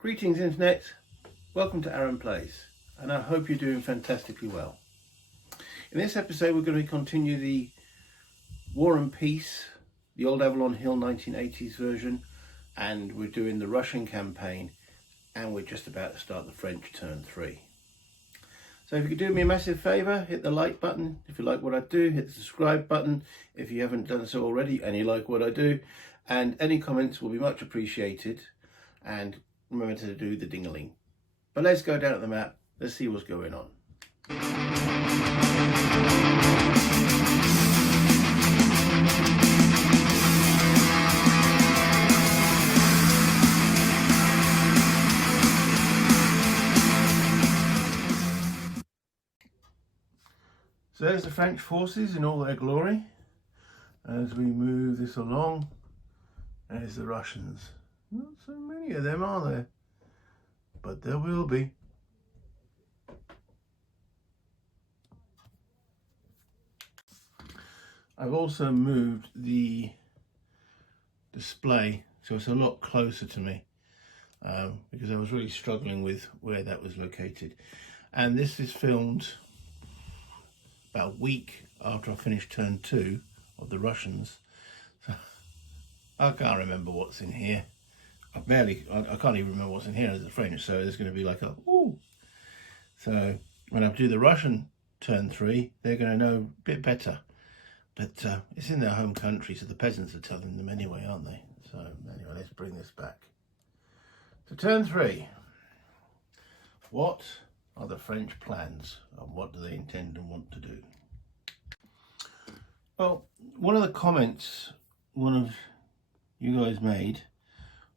Greetings Internet, welcome to Aaron Plays, and I hope you're doing fantastically well. In this episode we're going to continue the War and Peace, the old Avalon Hill 1980s version, and we're doing the Russian campaign, and we're just about to start the French turn 3. So if you could do me a massive favour, hit the like button if you like what I do, hit the subscribe button if you haven't done so already and you like what I do, and any comments will be much appreciated, and remember to do the ding-a-ling. But let's go down at the map, let's see what's going on. So there's the French forces in all their glory. As we move this along, there's the Russians. Not so many of them, are there? But there will be. I've also moved the display so it's a lot closer to me because I was really struggling with where that was located. And this is filmed about a week after I finished turn 2 of the Russians. So I can't remember what's in here. I can't even remember what's in here as the French, so there's going to be like a ooh. So when I do the Russian turn 3, they're going to know a bit better. But it's in their home country, so the peasants are telling them anyway, aren't they? So anyway, let's bring this back. So turn 3. What are the French plans, and what do they intend and want to do? Well, one of the comments one of you guys made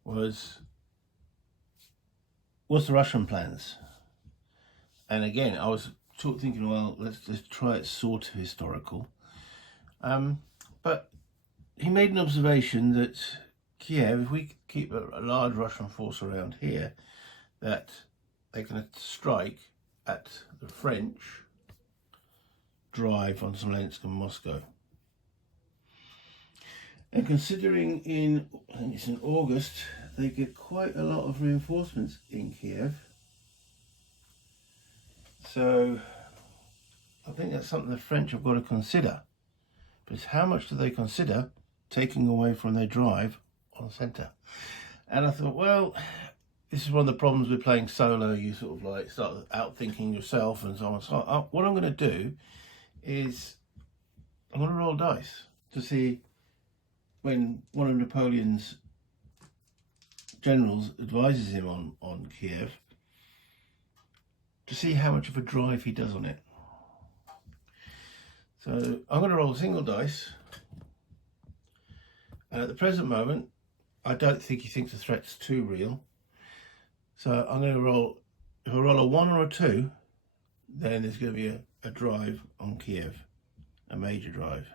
was, what's the Russian plans? And again, I was thinking, well, let's try it sort of historical. But he made an observation that Kiev, if we keep a large Russian force around here, that they're going to strike at the French drive on Smolensk and Moscow. And considering I think it's in August, they get quite a lot of reinforcements in Kiev. So I think that's something the French have got to consider. But it's how much do they consider taking away from their drive on the centre? And I thought, well, this is one of the problems with playing solo. You sort of like start outthinking yourself and so on. So what I'm going to do is I'm going to roll dice to see, when one of Napoleon's generals advises him on Kiev, to see how much of a drive he does on it. So I'm going to roll a single dice, and at the present moment I don't think he thinks the threat's too real, so I'm going to roll, if I roll a 1 or a 2, then there's going to be a drive on Kiev, a major drive.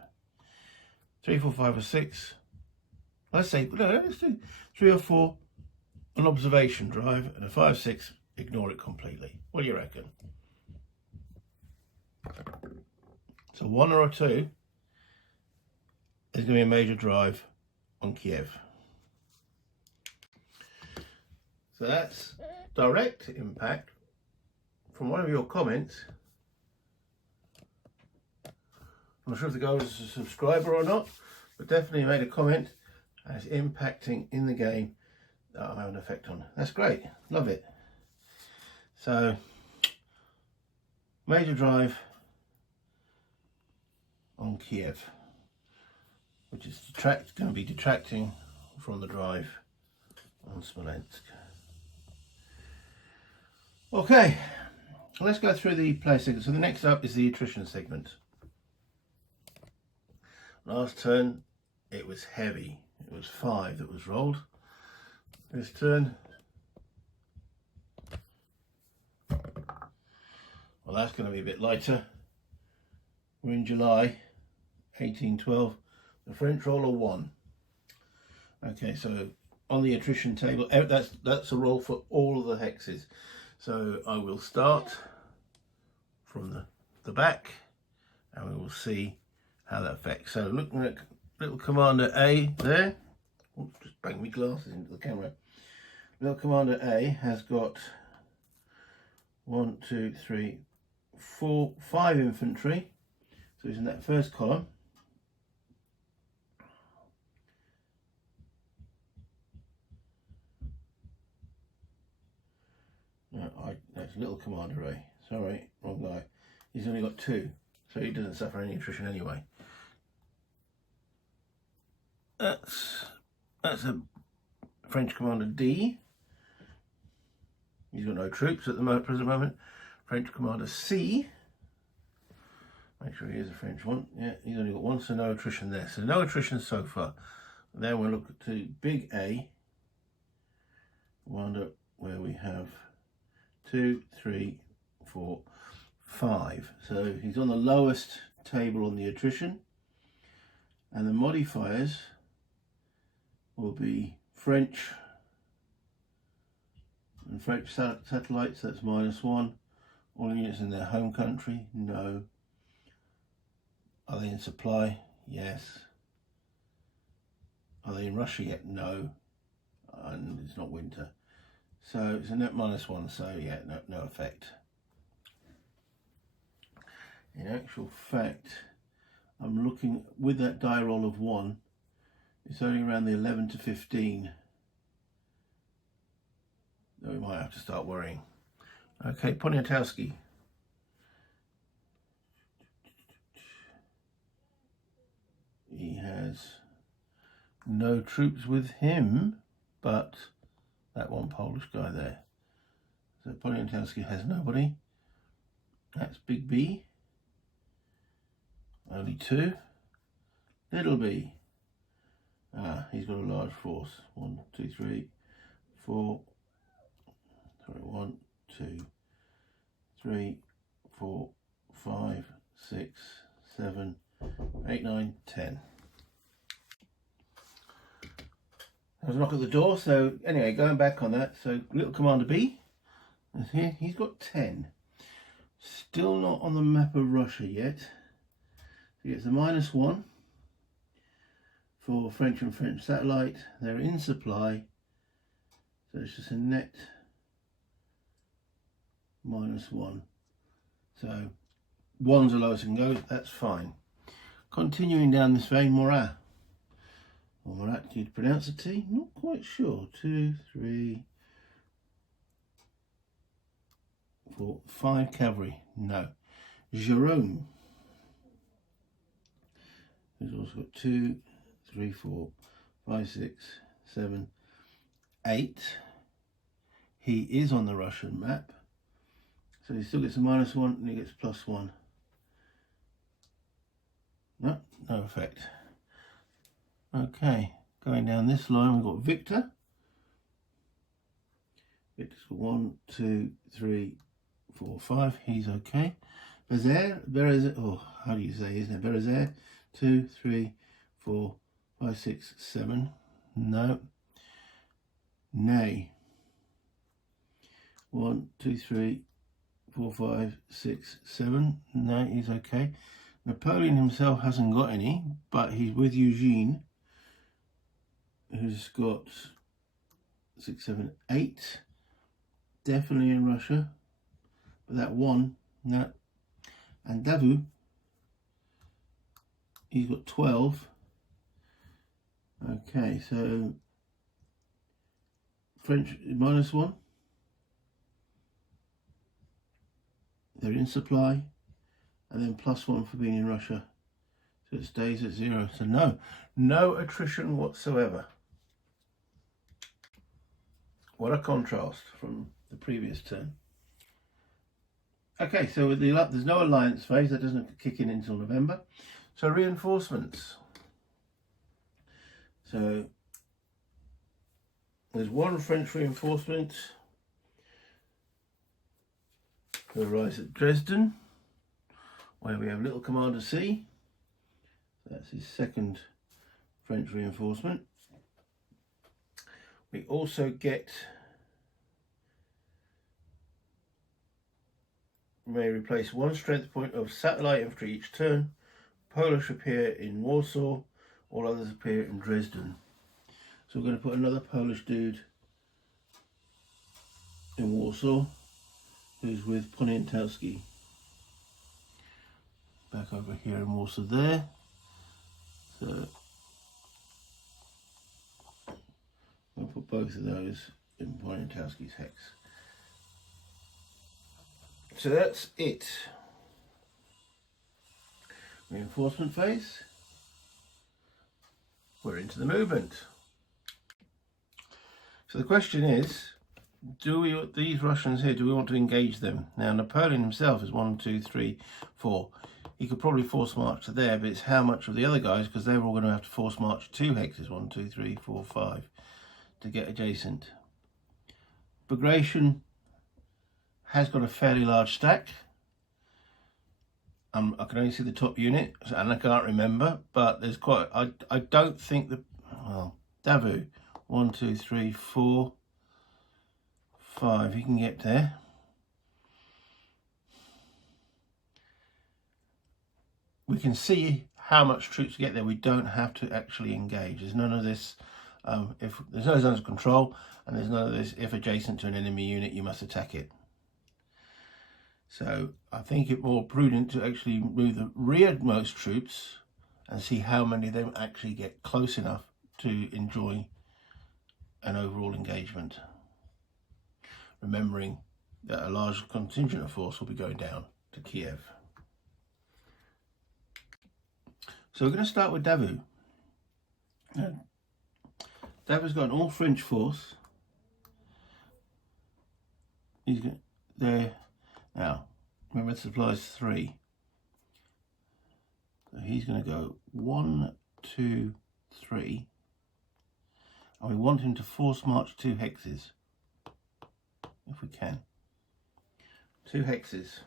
3, 4, 5 or 6, let's say, no, let's do 3 or 4, an observation drive, and a 5, 6, ignore it completely. What do you reckon? So 1 or a 2, there's going to be a major drive on Kiev. So that's direct impact from one of your comments. I'm not sure if the guy was a subscriber or not, but definitely made a comment and it's impacting in the game that I'm having an effect on. That's great, love it. So, major drive on Kiev, which is going to be detracting from the drive on Smolensk. Okay, let's go through the play segment. So the next up is the attrition segment. Last turn it was heavy, it was 5 that was rolled. This turn, well, that's going to be a bit lighter. We're in July 1812, the French roll a 1. Okay, so on the attrition table, that's a roll for all of the hexes. So I will start from the back and we will see how that affects. So looking at little Commander A there, oops, just bang my glasses into the camera. Little Commander A has got 5 infantry. So he's in that first column. No, that's Little Commander A. Sorry, wrong guy. He's only got 2, so he doesn't suffer any attrition anyway. That's a French Commander D. He's got no troops at the present moment. French Commander C. Make sure he is a French one. Yeah, he's only got 1, so no attrition there. So no attrition so far. Then we'll look to Big A. Wind up where we have 2, 3, 4, 5. So he's on the lowest table on the attrition. And the modifiers will be French and French satellites, that's -1. All units in their home country, no. Are they in supply? Yes. Are they in Russia yet? No. And it's not winter. So it's a net -1, so yeah, no effect. In actual fact, I'm looking with that die roll of 1, it's only around the 11 to 15. Though we might have to start worrying. Okay, Poniatowski. He has no troops with him, but that one Polish guy there. So Poniatowski has nobody. That's Big B. Only 2. Little B. He's got a large force. 1, 2, 3, 4. Sorry, 1, 2, 3, 4, 5, 6, 7, 8, 9, 10. There was a knock at the door, so anyway, going back on that, so Little Commander B is here, he's got 10. Still not on the map of Russia yet. He gets a -1 for French and French satellite. They're in supply, so it's just a net -1. So 1's the lowest it can go, that's fine. Continuing down this vein, Morat. Or Morat, do you pronounce the T? Not quite sure. 2, 3, 4, 5 cavalry. No. Jerome. He's also got 2, 3, 4, 5, 6, 7, 8. He is on the Russian map. So he still gets a -1 and he gets +1. No effect. Okay, going down this line we've got Victor. Victor's got 1, 2, 3, 4, 5. He's okay. Berezer, oh, how do you say, isn't it? Berezer. 2, 3, 4, 5, 6, 7. No. Nay. 1, 2, 3, 4, 5, 6, 7. No, he's okay. Napoleon himself hasn't got any, but he's with Eugene, who's got 6, 7, 8. Definitely in Russia. But that 1, no. And Davout, he's got 12. Okay, so French -1. They're in supply, and then +1 for being in Russia. So it stays at 0. So no attrition whatsoever. What a contrast from the previous turn. Okay, so with there's no alliance phase, that doesn't kick in until November. So reinforcements. So there's 1 French reinforcement who arrives at Dresden, where we have Little Commander C. That's his 2nd French reinforcement. We also get, may replace 1 strength point of satellite infantry each turn. Polish appear in Warsaw, all others appear in Dresden. So we're going to put another Polish dude in Warsaw, who's with Poniatowski. Back over here in Warsaw there. So we'll put both of those in Poniatowski's hex. So that's it. Reinforcement phase. We're into the movement. So the question is, these Russians here, do we want to engage them? Now Napoleon himself is 1, 2, 3, 4. He could probably force march to there, but it's how much of the other guys, because they're all going to have to force march 2 hexes, 1, 2, 3, 4, 5, to get adjacent. Bagration has got a fairly large stack. I can only see the top unit, and I can't remember, but there's quite, I don't think that, well, Davout, 1, 2, 3, 4, 5, he can get there. We can see how much troops get there. We don't have to actually engage. There's none of this, if there's no zones of control, and there's none of this, if adjacent to an enemy unit, you must attack it. So I think it's more prudent to actually move the rearmost troops and see how many of them actually get close enough to enjoy an overall engagement. Remembering that a large contingent of force will be going down to Kiev. So we're going to start with Davout. Davout's got an all-French force. He's got there. Now, remember it supplies 3. So he's going to go 1, 2, 3. And we want him to force march 2 hexes. If we can. 2 hexes.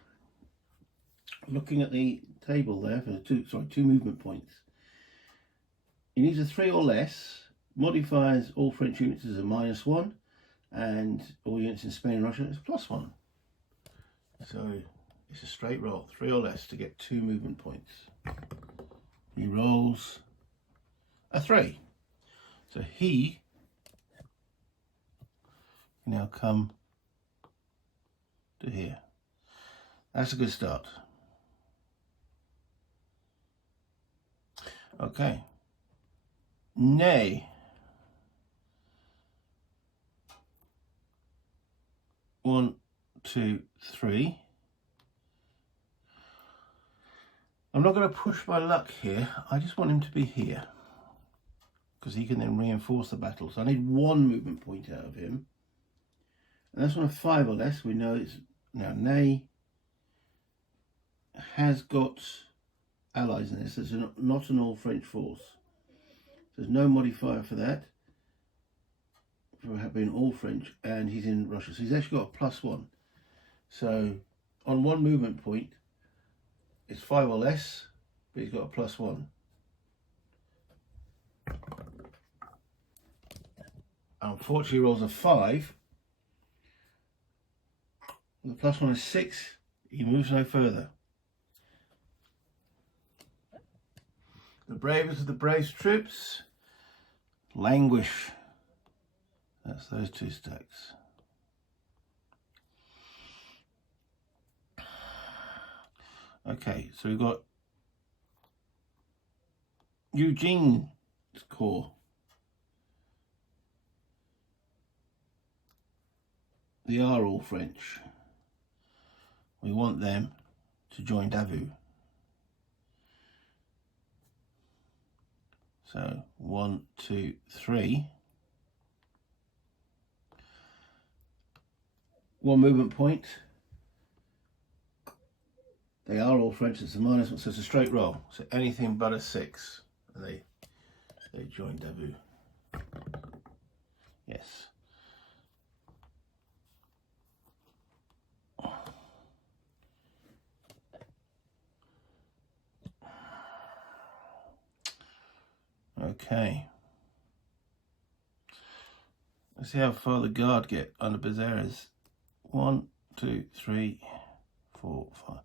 Looking at the table there for the 2 movement points. He needs a 3 or less. Modifies all French units as a -1. And all units in Spain and Russia is +1. So it's a straight roll, 3 or less to get 2 movement points. He rolls a 3. So he can now come to here. That's a good start. Okay. Nay. 1, 2, 3. I'm not going to push my luck here. I just want him to be here, because he can then reinforce the battle. So I need 1 movement point out of him. And that's on a 5 or less. We know it's now Ney has got allies in this. It's not an all French force. There's no modifier for that, for being all French, and he's in Russia. So he's actually got a +1. So on 1 movement point, it's 5 or less, but he's got a +1. Unfortunately, he rolls a 5. The +1 is 6. He moves no further. The bravest of the brave troops languish. That's those 2 stacks. Okay, so we've got Eugene's corps. They are all French. We want them to join Davout. So 1, 2, 3. 1 movement point. They are all French. It's a -1, so it's a straight roll. So anything but a 6, and they join Davout. Yes. Okay. Let's see how far the guard get under Bezeres. 1, 2, 3, 4, 5.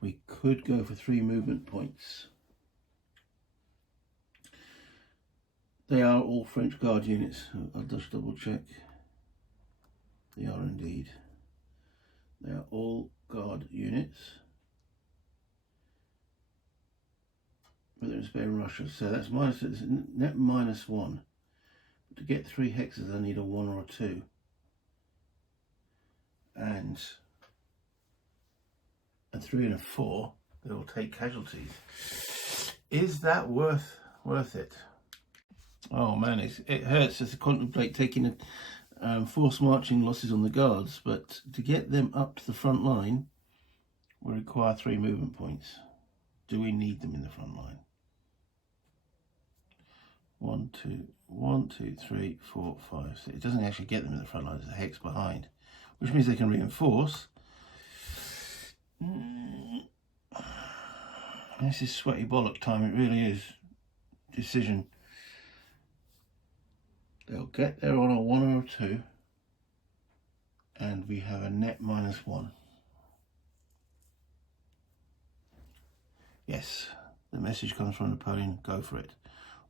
We could go for 3 movement points. They are all French guard units. I'll just double check. They are indeed. They are all guard units, but they're in Spain, Russia. So that's it's net -1. But to get 3 hexes, I need a 1 or a 2, and a 3 and a 4. They will take casualties. Is that worth it? Oh man, it hurts to contemplate taking forced marching losses on the guards, but to get them up to the front line will require 3 movement points. Do we need them in the front line? 1, 2, 3, 4, 5, 6. It doesn't actually get them in the front line, there's a hex behind, which means they can reinforce. This is sweaty bollock time, it really is. Decision. They'll get there on a 1 or a 2, and we have a net -1. Yes, the message comes from Napoleon, go for it.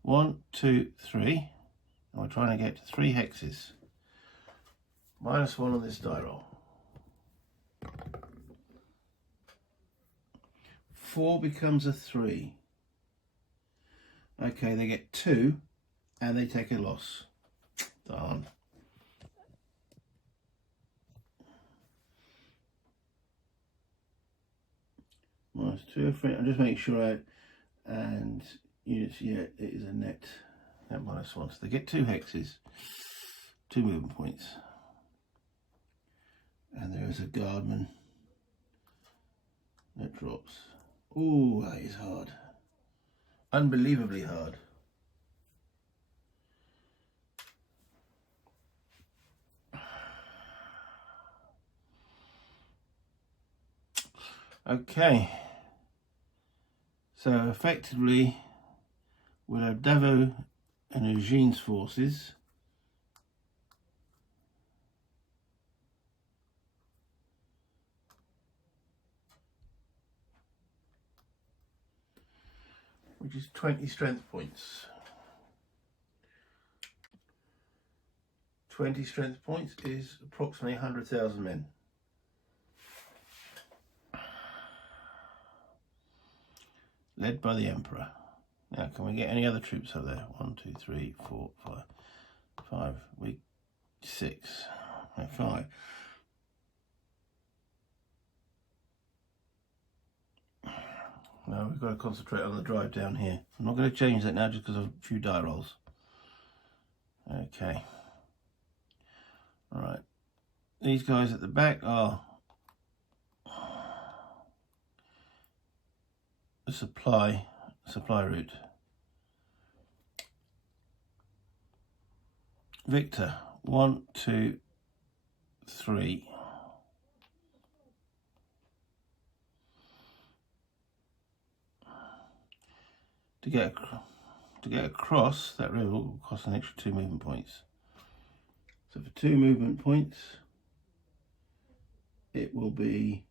1, 2, 3, and we're trying to get 3 hexes. -1 on this die roll. 4 becomes a 3. Okay, they get 2 and they take a loss. Darn. -2, I'm just making sure and units, yeah, it is a net -1. So they get 2 hexes, 2 movement points. And there is a guardman that drops. Ooh, that is hard. Unbelievably hard. Okay. So effectively, we'll have Davo and Eugene's forces. Which is 20 strength points. 20 strength points is approximately 100,000 men. Led by the Emperor. Now, can we get any other troops up there? 1, 2, 3, 4, 5. 5. 6. No, 5. No, we've got to concentrate on the drive down here. I'm not going to change that now just because of a few die rolls. Okay. Alright. These guys at the back are the supply route. Victor, 1, 2, 3. To get across that river will cost an extra 2 movement points. So for 2 movement points, it will be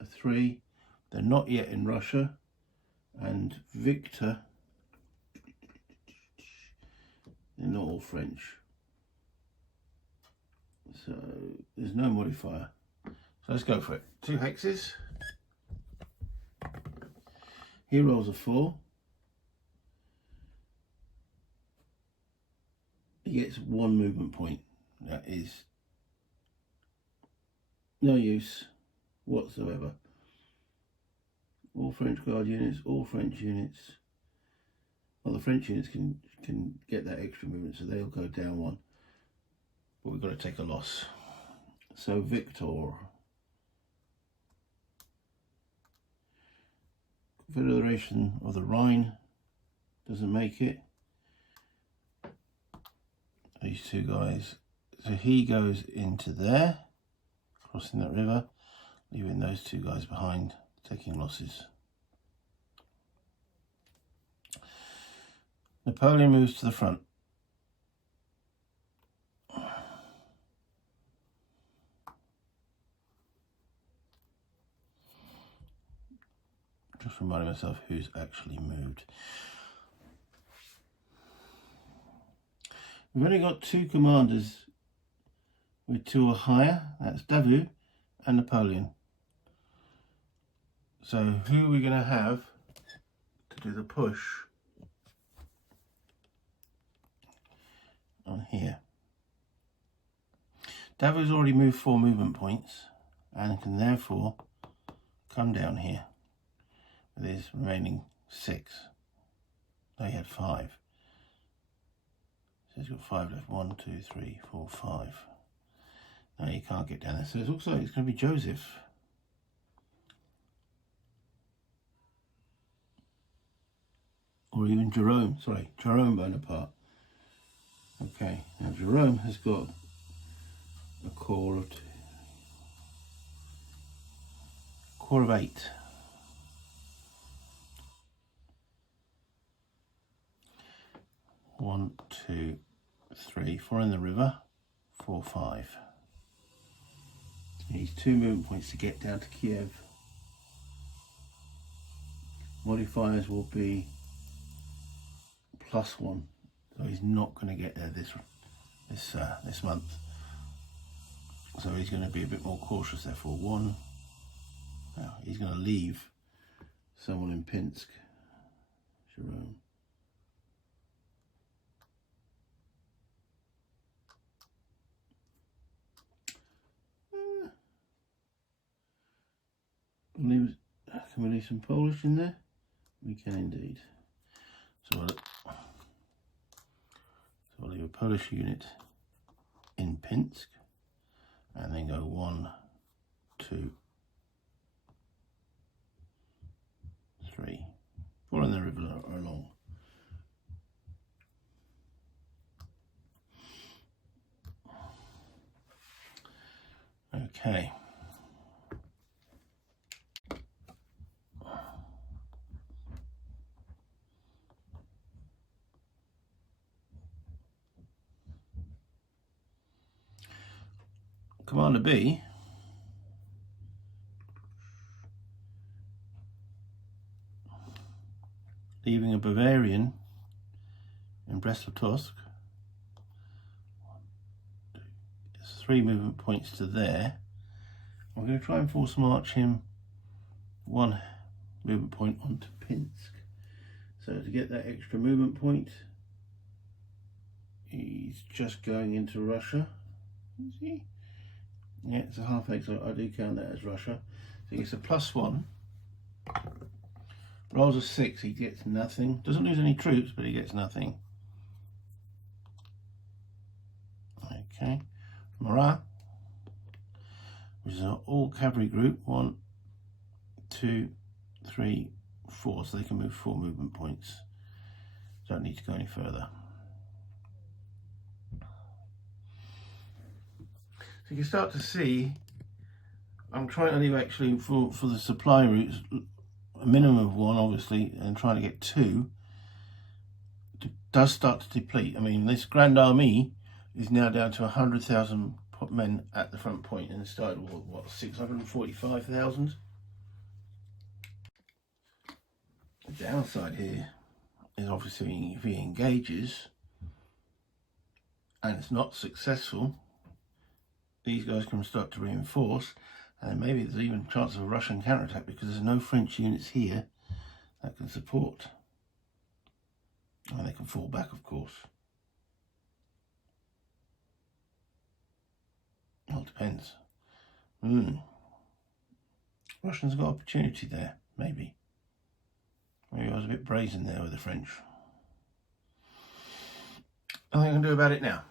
a 3. They're not yet in Russia, and Victor, they're not all French. So there's no modifier. So let's go for it. 2 hexes. He rolls a 4. He gets 1 movement point. That is no use whatsoever. All French Guard units, all French units. Well, the French units can get that extra movement, so they'll go down 1. But we've got to take a loss. So Victor. Confederation of the Rhine doesn't make it. These 2 guys. So he goes into there, crossing that river, leaving those 2 guys behind, taking losses. Napoleon moves to the front. Just reminding myself who's actually moved. We've only got 2 commanders with 2 or higher. That's Davout and Napoleon. So who are we going to have to do the push on here? Davout's already moved 4 movement points and can therefore come down here with his remaining 6. No, he had 5. So he's got 5 left. 1, 2, 3, 4, 5. No, he can't get down there. So it looks like it's going to be Joseph. Or even Jerome. Sorry, Jerome Bonaparte. Okay, now Jerome has got a core of 8. One, 2, 3, 4 in the river, 4, 5. He needs 2 movement points to get down to Kiev. Modifiers will be +1, so he's not going to get there this month. So he's going to be a bit more cautious. Therefore, 1. Now he's going to leave someone in Pinsk. Jerome. Can we leave some Polish in there? We can indeed. So I'll leave a Polish unit in Pinsk and then go 1, 2, 3, 4 in the river along. Okay. Commander B leaving a Bavarian in Brest-Litovsk. There's 3 movement points to there. I'm going to try and force march him 1 movement point onto Pinsk. So to get that extra movement point, he's just going into Russia. Is he? Yeah, it's a half egg, so I do count that as Russia. So he gets a +1. Rolls a 6, he gets nothing. Doesn't lose any troops, but he gets nothing. Okay. Marat, which is an all cavalry group. 1, 2, 3, 4. So they can move 4 movement points. Don't need to go any further. So you can start to see, I'm trying to leave actually for the supply routes a minimum of 1, obviously, and trying to get 2. It does start to deplete. I mean, this Grand Army is now down to 100,000 men at the front point, and it started with what, 645,000. The downside here is obviously if he engages and it's not successful, these guys can start to reinforce, and maybe there's even a chance of a Russian counterattack because there's no French units here that can support. And they can fall back, of course. Well, it depends. Russians got opportunity there, maybe. Maybe I was a bit brazen there with the French. Nothing I can do about it now.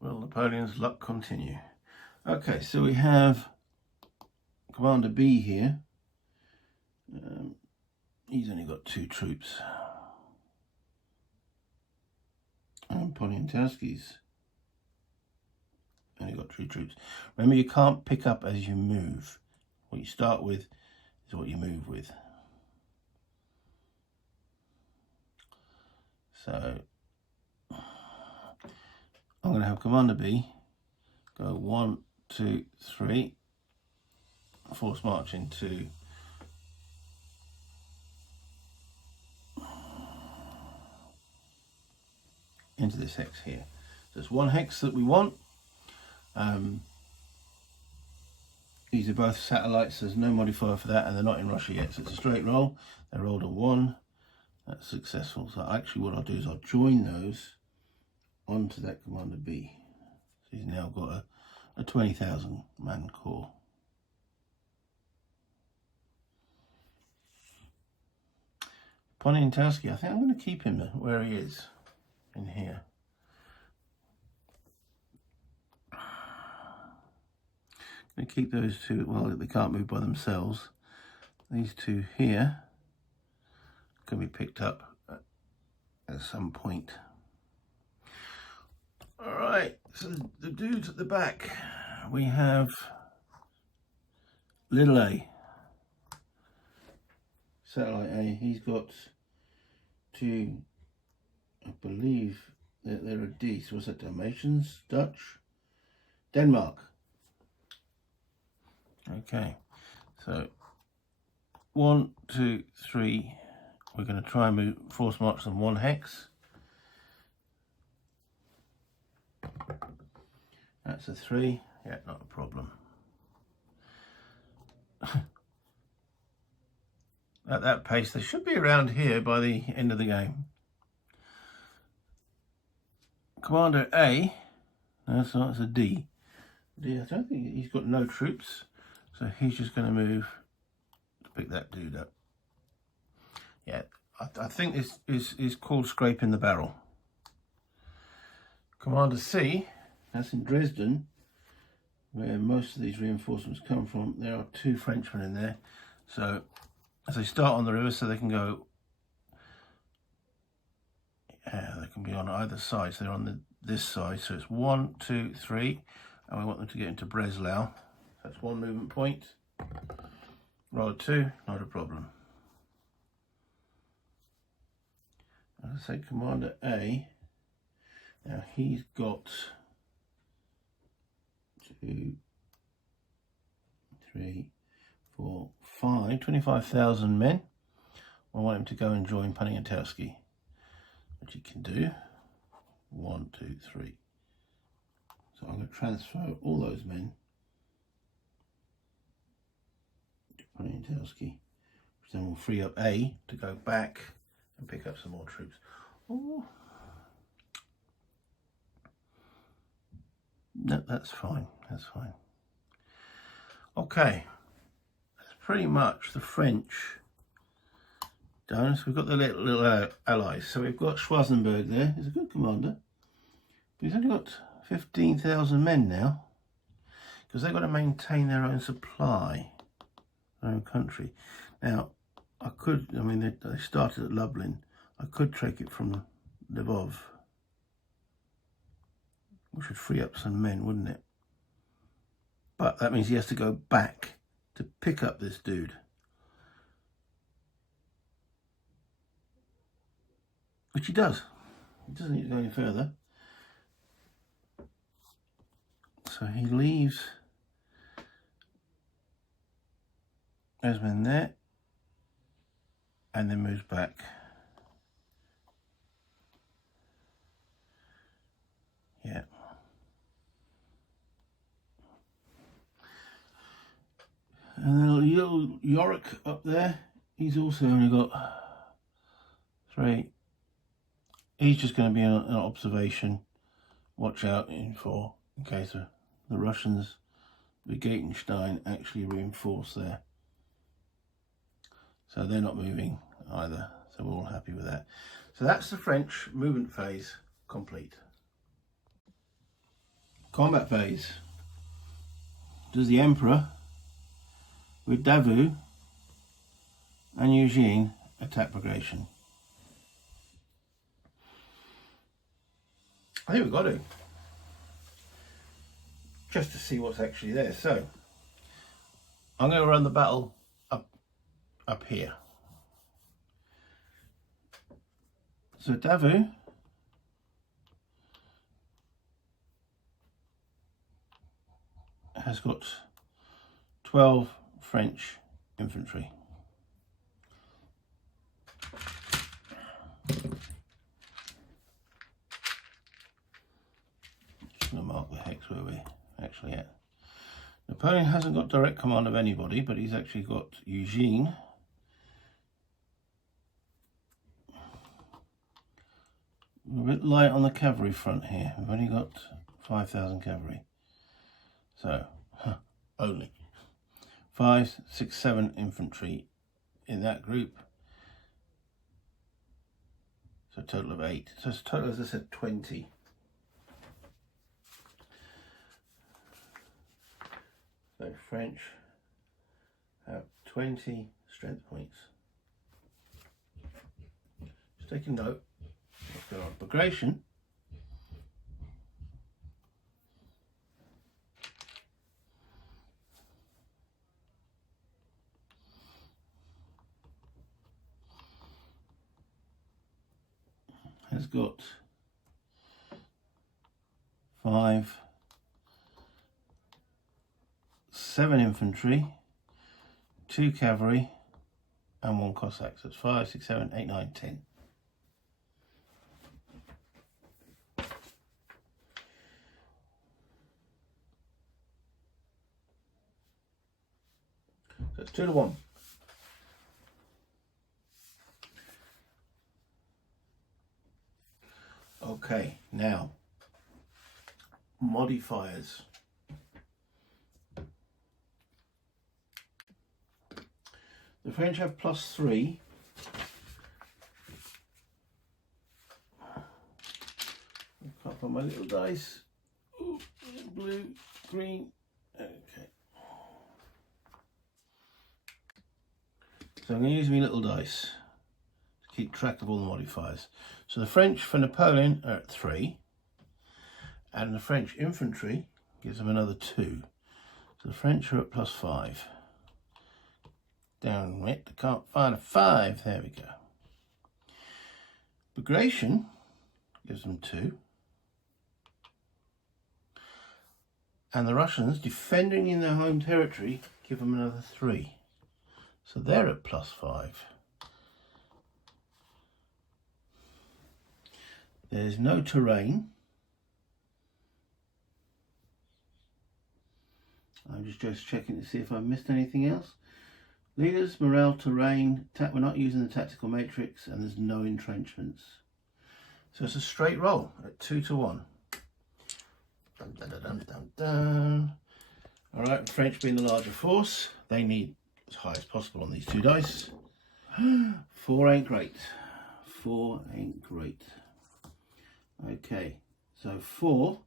Will Napoleon's luck continue? Okay, so we have Commander B here. He's only got 2 troops. And Poniatowski's only got 2 troops. Remember, you can't pick up as you move. What you start with is what you move with. So I'm going to have Commander B go 1, 2, 3, force march into this hex here. So There's one hex that we want. These are both satellites, there's no modifier for that, and they're not in Russia yet, so it's a straight roll. They rolled a 1, that's successful. So actually what I'll do is I'll join those onto that Commander B. So he's now got a 20,000 man core. Poniatowski, I think I'm going to keep him where he is, in here. I'm going to keep those two, well, they can't move by themselves. These two here can be picked up at some point. All right, so the dudes at the back, we have little A, satellite A. He's got two, I believe they're a D. So what's that? Dalmatians, Dutch, Denmark. Okay, so 1, 2, 3. We're going to try and move force march them 1 hex. That's a 3. Yeah, not a problem. At that pace, they should be around here by the end of the game. Commander A, no, that's not, it's a D. D, I don't think he's got no troops, so he's just going to move to pick that dude up. Yeah, I think this is called scraping the barrel. Commander C, that's in Dresden, where most of these reinforcements come from. There are 2 Frenchmen in there, so as they start on the river, so they can go, yeah, they can be on either side. So they're on this side, so it's 1, 2, 3, and we want them to get into Breslau. That's 1 movement point. Roll 2, not a problem. I'll say Commander A. Now he's got 2, 3, 4, 5, 25,000 men. I want him to go and join Poniatowski, which he can do. 1, 2, 3. So I'm going to transfer all those men to Poniatowski, which then will free up A to go back and pick up some more troops. Oh. No, that's fine, that's fine. Okay, that's pretty much the French done. So we've got the little allies. So we've got Schwarzenberg there, he's a good commander. But he's only got 15,000 men now, because they've got to maintain their own supply, their own country. Now, I mean, they started at Lublin. I could take it from Lvov, which would free up some men, wouldn't it? But that means he has to go back to pick up this dude. Which he does. He doesn't need to go any further. So he leaves those men there and then moves back. Yeah. And then little Yorick up there, he's also only got 3. He's just going to be an observation. Watch out in case the Russians, the Gatenstein, actually reinforce there. So they're not moving either. So we're all happy with that. So that's the French movement phase complete. Combat phase. Does the Emperor with Davout and Eugene attack Bagration? I think we've got to, just to see what's actually there. So I'm going to run the battle up here. So Davout has got 12 French infantry. where we're actually at. Napoleon hasn't got direct command of anybody, but he's actually got Eugene. We're a bit light on the cavalry front here. We've only got 5,000 cavalry. So, only 5, 6, 7 infantry in that group. So a total of 8. So it's a total, as I said, 20. So French have 20 strength points. Just take a note. Let's go on. Bagration has got 5, 7 infantry, 2 cavalry, and 1 Cossack. So it's 5, 6, 7, 8, 9, 10. So it's 2 to 1. Okay, now modifiers. The French have +3. I can't find my little dice. Ooh, blue, green. Okay. So I'm going to use my little dice to keep track of all the modifiers. So the French for Napoleon are at 3, and the French infantry gives them another 2. So the French are at +5. Down it, I can't find a 5. There we go. Bagration gives them 2. And the Russians, defending in their home territory, give them another 3. So they're at +5. There's no terrain. I'm just checking to see if I missed anything else. Leaders, morale, terrain, we're not using the tactical matrix, and there's no entrenchments. So it's a straight roll at 2 to 1. Dun, dun, dun, dun, dun, dun. All right, French being the larger force, they need as high as possible on these 2 dice. 4 ain't great. 4 ain't great. Okay, so 4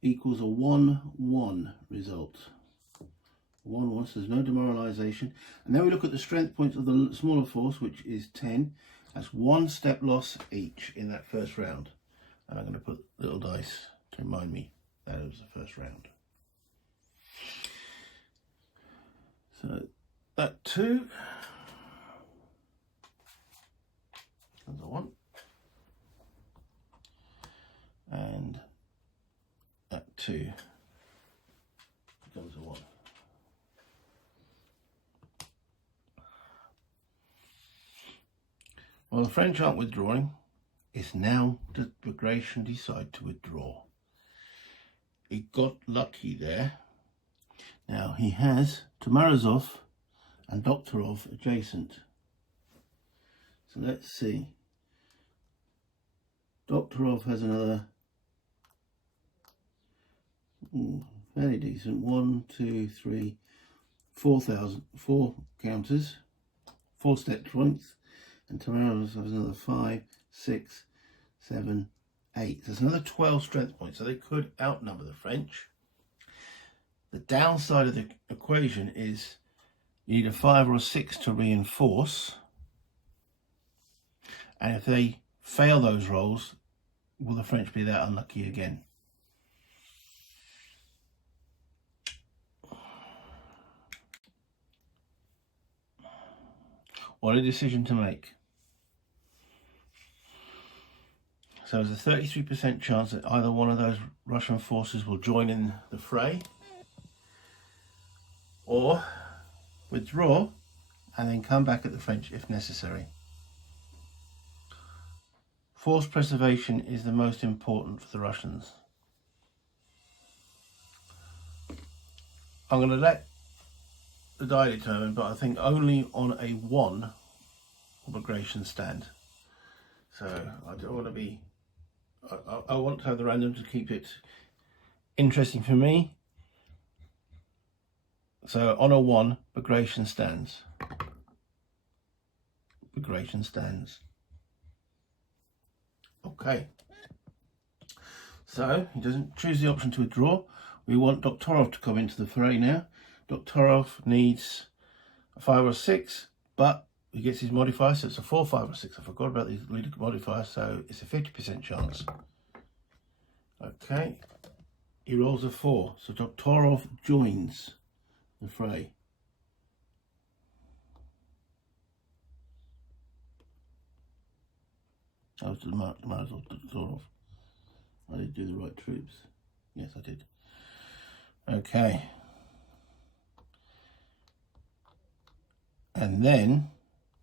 equals a 1-1 result. 1-1, so there's no demoralisation. And then we look at the strength points of the smaller force, which is 10. That's 1 step loss each in that first round. And I'm going to put little dice to remind me that it was the first round. So that 2, that's a 1. And that 2 becomes a 1. Well, the French aren't withdrawing. It's now that Bagration decide to withdraw. He got lucky there. Now he has Tomarazov and Doktorov adjacent. So let's see. Doktorov has another fairly decent 1, 2, 3, 4,000, 4 counters, 4 step points, and Tomarazov has another 5, 6, 7, 8. There's another 12 strength points, so they could outnumber the French. The downside of the equation is you need a 5 or a 6 to reinforce, and if they fail those rolls, will the French be that unlucky again? What a decision to make. So there's a 33% chance that either one of those Russian forces will join in the fray or withdraw and then come back at the French if necessary. Force preservation is the most important for the Russians. I'm going to let the die determine, but I think only on a 1 migration stand. So I don't want to be, I want to have the random to keep it interesting for me. So on a 1, migration stands. Migration stands. Okay. So he doesn't choose the option to withdraw. We want Doktorov to come into the fray now. Doktorov needs a 5 or a 6, but he gets his modifier, so it's a 4, 5 or 6. I forgot about the leader modifier, so it's a 50% chance. Okay. He rolls a 4, so Doktorov joins the fray. I was Doktorov. I did do the right troops. Yes, I did. Okay. And then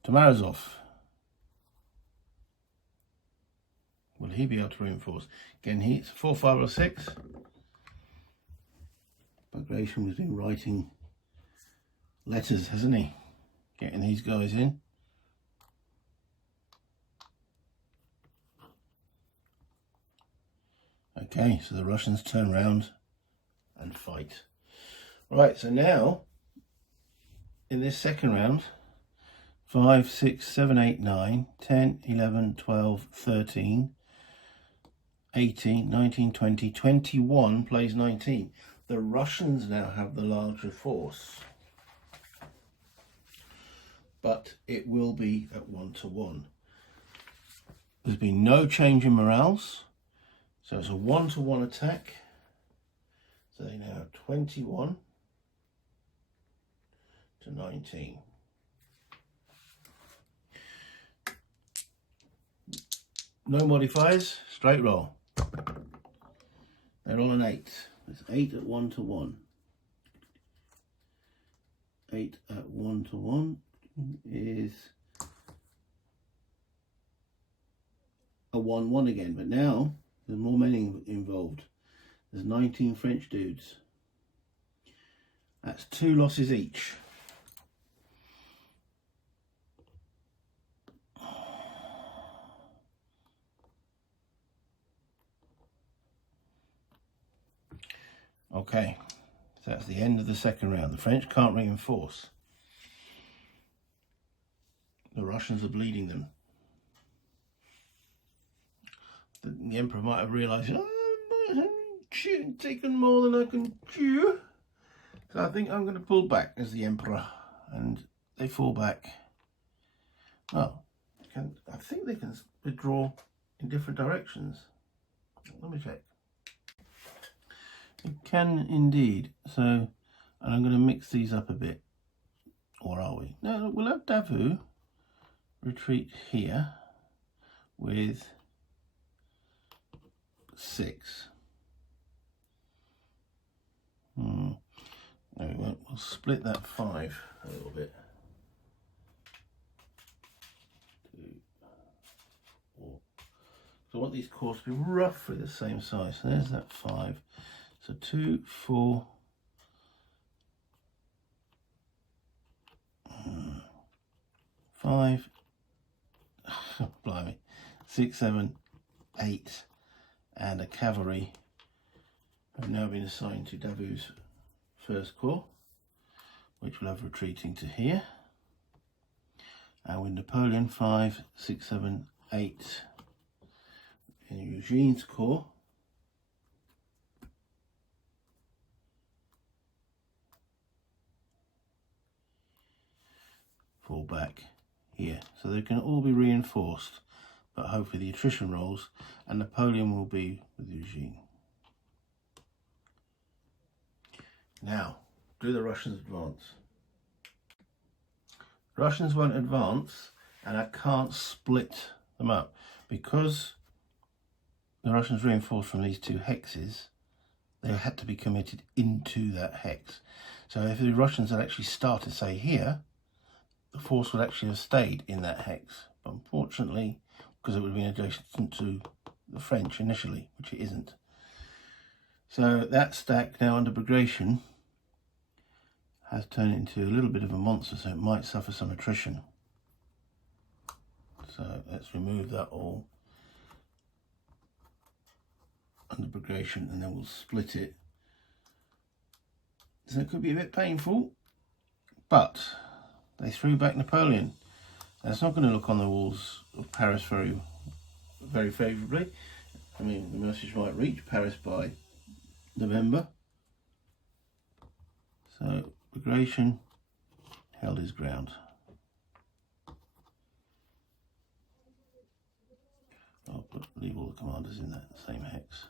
Tomarazov. Will he be able to reinforce? Again, he's 4, 5 or 6. Bagration was been writing letters, hasn't he? Getting these guys in. Okay, so the Russians turn around and fight. Right, so now in this second round, 5, 6, 7, 8, 9, 10, 11, 12, 13, 18, 19, 20, 21 plays 19. The Russians now have the larger force, but it will be at 1-to-1. There's been no change in morales, so it's a 1-to-1 attack. So they now have 21 to 19. No modifiers, straight roll. They're on an 8. It's 8 at 1-to-1. 8 at 1-to-1 is a 1-1 again, but now there's more men involved. There's 19 French dudes. That's 2 losses each. Okay, so that's the end of the second round. The French can't reinforce. The Russians are bleeding them. The Emperor might have realised, oh, I'm taken more than I can chew. So I think I'm going to pull back as the Emperor, and they fall back. Oh, I think they can withdraw in different directions. Let me check. It can indeed. So, and I'm going to mix these up a bit. Or are we? No, we'll have Davout retreat here with 6. No, we won't. We'll split that 5 a little bit. 2, 4. So I want these cores to be roughly the same size. So there's that 5. So 2, 4, 5, blimey, 6, 7, 8, and a cavalry have now been assigned to Davout's first corps, which will have retreating to here. And with Napoleon, 5, 6, 7, 8 in Eugene's corps. Fall back here, so they can all be reinforced, but hopefully the attrition rolls, and Napoleon will be with Eugene. Now, do the Russians advance? Russians won't advance, and I can't split them up because the Russians reinforced from these 2 hexes. They had to be committed into that hex. So if the Russians had actually started, say, here, the force would actually have stayed in that hex. But unfortunately, because it would have been adjacent to the French initially, which it isn't. So that stack now under Bagration has turned into a little bit of a monster, so it might suffer some attrition. So let's remove that all under progression, and then we'll split it. So it could be a bit painful, but they threw back Napoleon. That's not going to look on the walls of Paris very favourably. I mean, the message might reach Paris by November. So Bagration held his ground. Leave all the commanders in that same hex,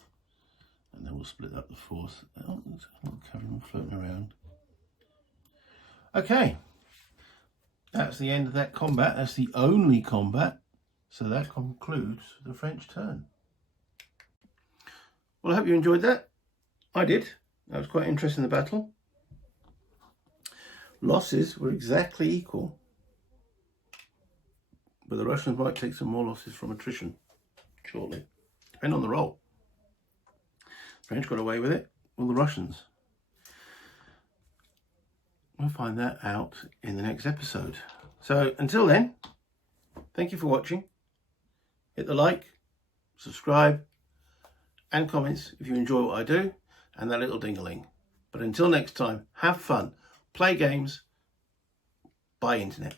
and then we'll split up the fourth. Oh, there's a little cavalry floating around. Okay, that's the end of that combat. That's the only combat, so that concludes the French turn. Well, I hope you enjoyed that. I did. That was quite interesting, the battle. Losses were exactly equal, but the Russians might take some more losses from attrition shortly, depending on the roll. French got away with it, well, the Russians. We'll find that out in the next episode. So until then, thank you for watching. Hit the like, subscribe, and comments if you enjoy what I do, and that little ding-a-ling. But until next time, have fun, play games, buy internet.